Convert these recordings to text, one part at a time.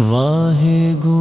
Waheguru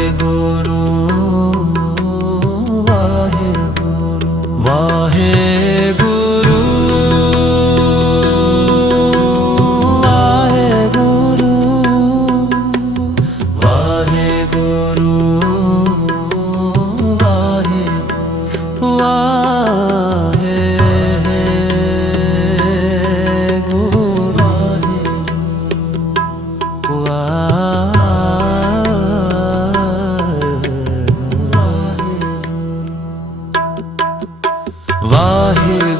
de gurú Waheguru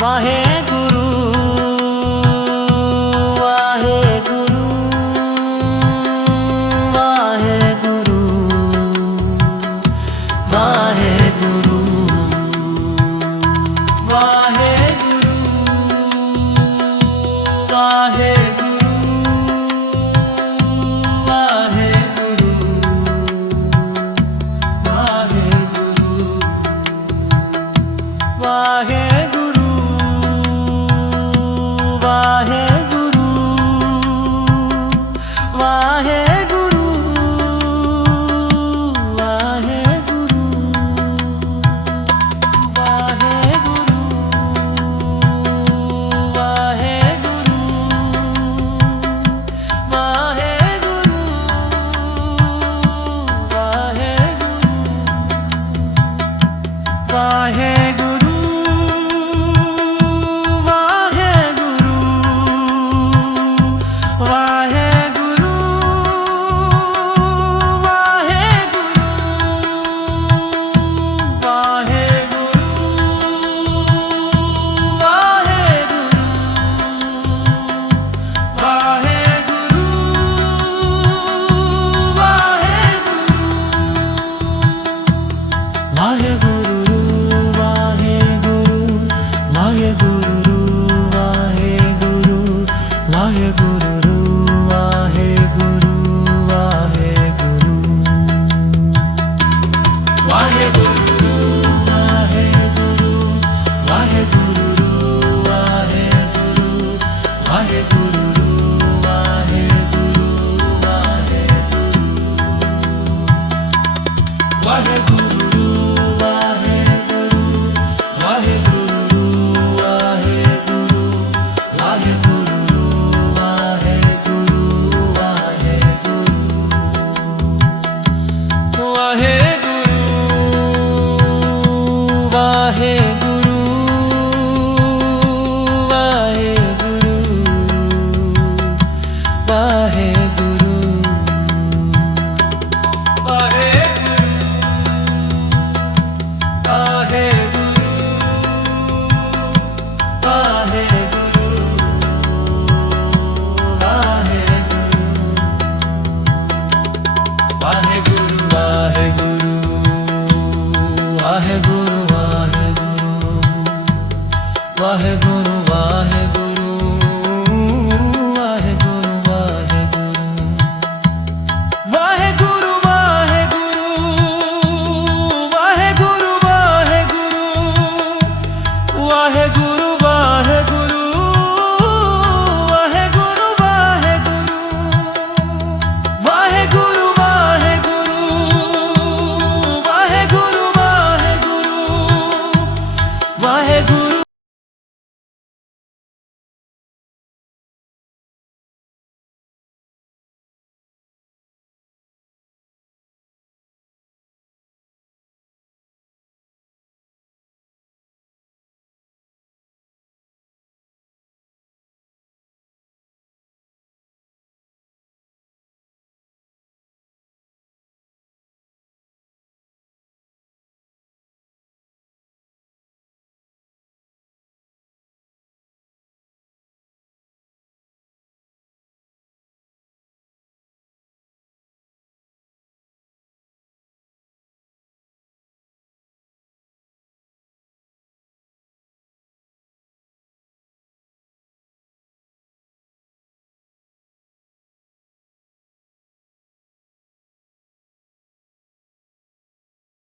Waheguru. Why?